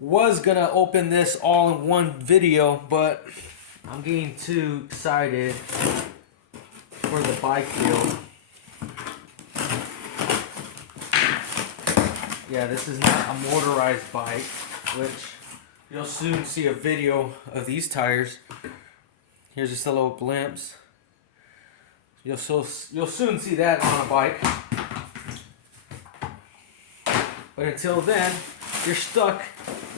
Was gonna open this all in one video, but I'm getting too excited for the bike build. Yeah, this is not a motorized bike, which you'll soon see a video of these tires. Here's just a little glimpse. You'll soon see that on a bike. But until then, you're stuck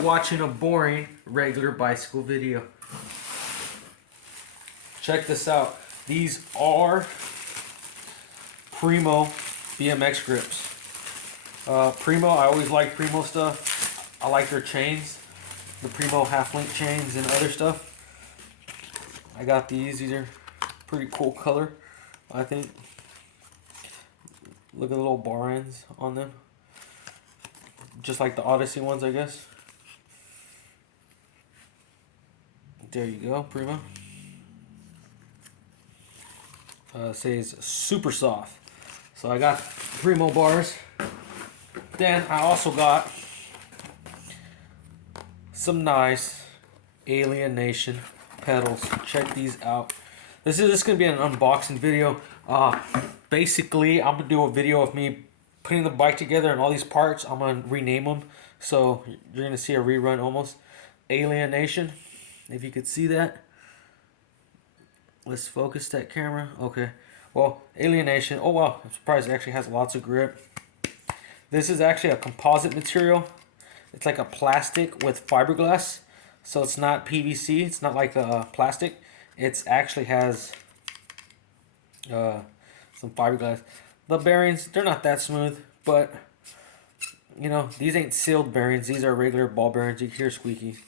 watching a boring regular bicycle video. Check this out. These are Primo Bmx Grips. Primo, I always like Primo stuff. I like their chains, the Primo half-link chains and other stuff. I got these. These are pretty cool color, I think. Look at the little bar ends on them. Just like the Odyssey ones, I guess. There you go, Primo. Says super soft. So I got Primo bars. Then I also got some nice Alienation pedals. Check these out. This is gonna be an unboxing video. Basically, I'm gonna do a video of me putting the bike together and all these parts. I'm gonna rename them, so you're gonna see a rerun almost. Alienation, if you could see that. Let's focus that camera. Okay. Well, Alienation. Oh wow, I'm surprised it actually has lots of grip. This is actually a composite material. It's like a plastic with fiberglass, so it's not PVC. It's not like a plastic. It actually has some fiberglass. The bearings, they're not that smooth, but you know, these ain't sealed bearings. These are regular ball bearings. You can hear squeaky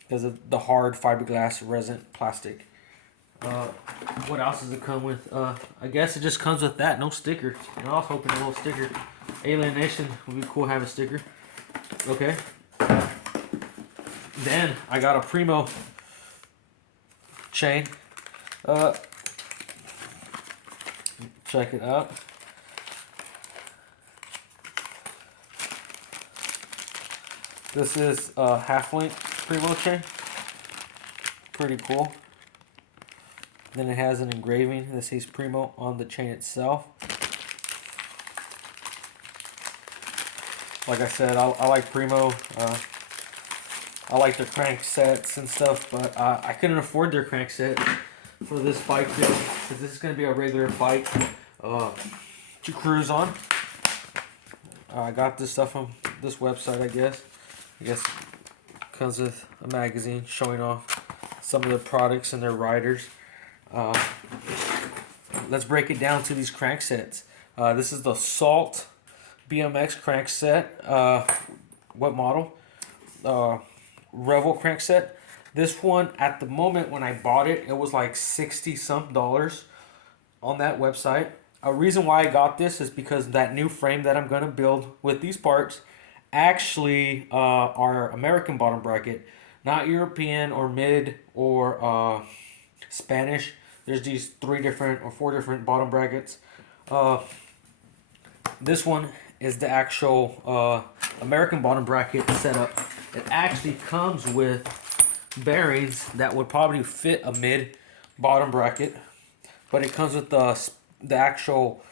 because of the hard fiberglass resin plastic. What else does it come with? I guess it just comes with that, no sticker. And I was hoping a little sticker. Alienation would be cool to have a sticker. Okay. Then I got a Primo chain. Check it out. This is a half-link Primo chain. Pretty cool. Then it has an engraving that says Primo on the chain itself. Like I said, I like Primo. I like their crank sets and stuff, but I couldn't afford their crank set for this bike build because this is going to be a regular bike to cruise on. I got this stuff from this website, I guess. It comes with a magazine showing off some of the products and their riders. Let's break it down to these crank sets. This is the Salt Bmx crank set. What model? Revel crank set. This one, at the moment when I bought it, it was like $60-some on that website. A reason why I got this is because that new frame that I'm going to build with these parts actually are American bottom bracket, not European or mid or Spanish. There's these 3 different or 4 different bottom brackets. This one is the actual American bottom bracket setup. It actually comes with bearings that would probably fit a mid bottom bracket, but it comes with the actual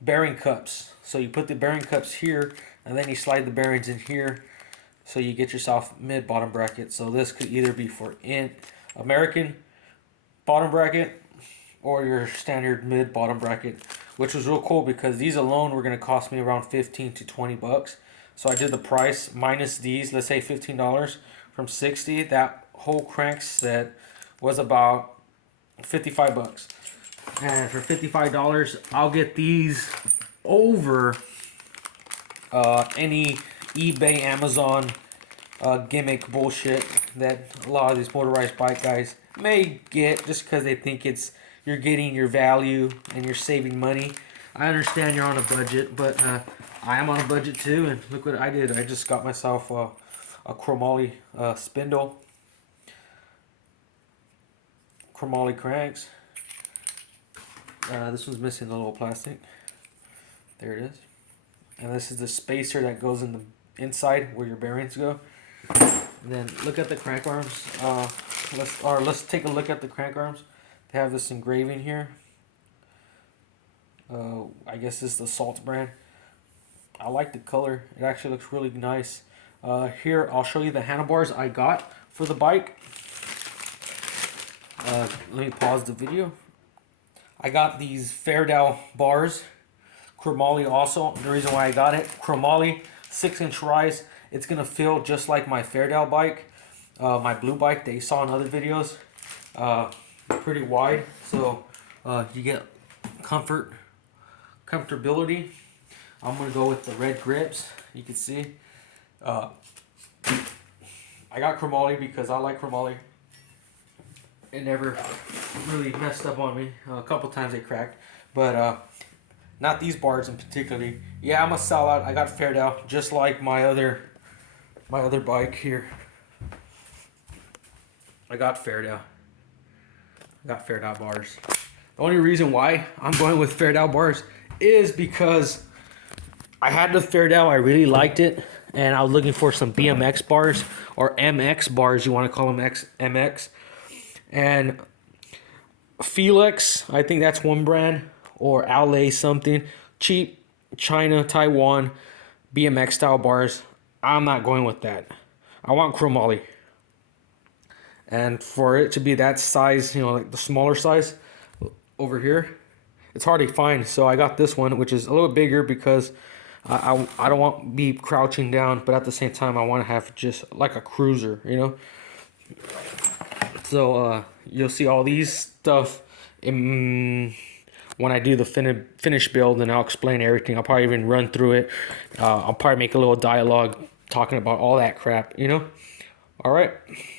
bearing cups. So you put the bearing cups here, and then you slide the bearings in here, so you get yourself mid bottom bracket. So this could either be for American bottom bracket or your standard mid bottom bracket, which was real cool because these alone were going to cost me around 15 to 20 bucks. So I did the price minus these, let's say $15 from 60. That whole crank set was about 55 bucks. And for $55, I'll get these over any eBay, Amazon gimmick bullshit that a lot of these motorized bike guys may get just because they think you're getting your value and you're saving money. I understand you're on a budget, but I am on a budget too, and look what I did. I just got myself a chromoly spindle, chromoly cranks. This one's missing a little plastic. There it is. And this is the spacer that goes in the inside where your bearings go. And then look at the crank arms. Let's take a look at the crank arms. They have this engraving here. I guess this is the Salt brand. I like the color. It actually looks really nice. Here, I'll show you the handlebars I got for the bike. Let me pause the video. I got these Fairdow bars. Chromoly also. The reason why I got it, chromoly, 6-inch rise. It's going to feel just like my Fairdow bike. My blue bike that you saw in other videos. Pretty wide. So you get comfortability. I'm going to go with the red grips. You can see. I got chromoly because I like chromoly. It never really messed up on me. A couple times they cracked. But not these bars in particularly. Yeah, I'm a sellout. I got Fairdow just like my other bike here. I got Fairdow. I got Fairdow bars. The only reason why I'm going with Fairdow bars is because I had the Fairdow. I really liked it. And I was looking for some BMX bars or MX bars. You want to call them MX. And Felix, I think that's one brand. Or Alley something. Cheap China, Taiwan, BMX style bars. I'm not going with that. I want chromoly. And for it to be that size, you know, like the smaller size over here, it's hard to find. So I got this one, which is a little bigger because I don't want to be crouching down, but at the same time, I want to have just like a cruiser, you know. So you'll see all these stuff when I do the finish build, and I'll explain everything. I'll probably even run through it. I'll probably make a little dialogue talking about all that crap, you know. All right.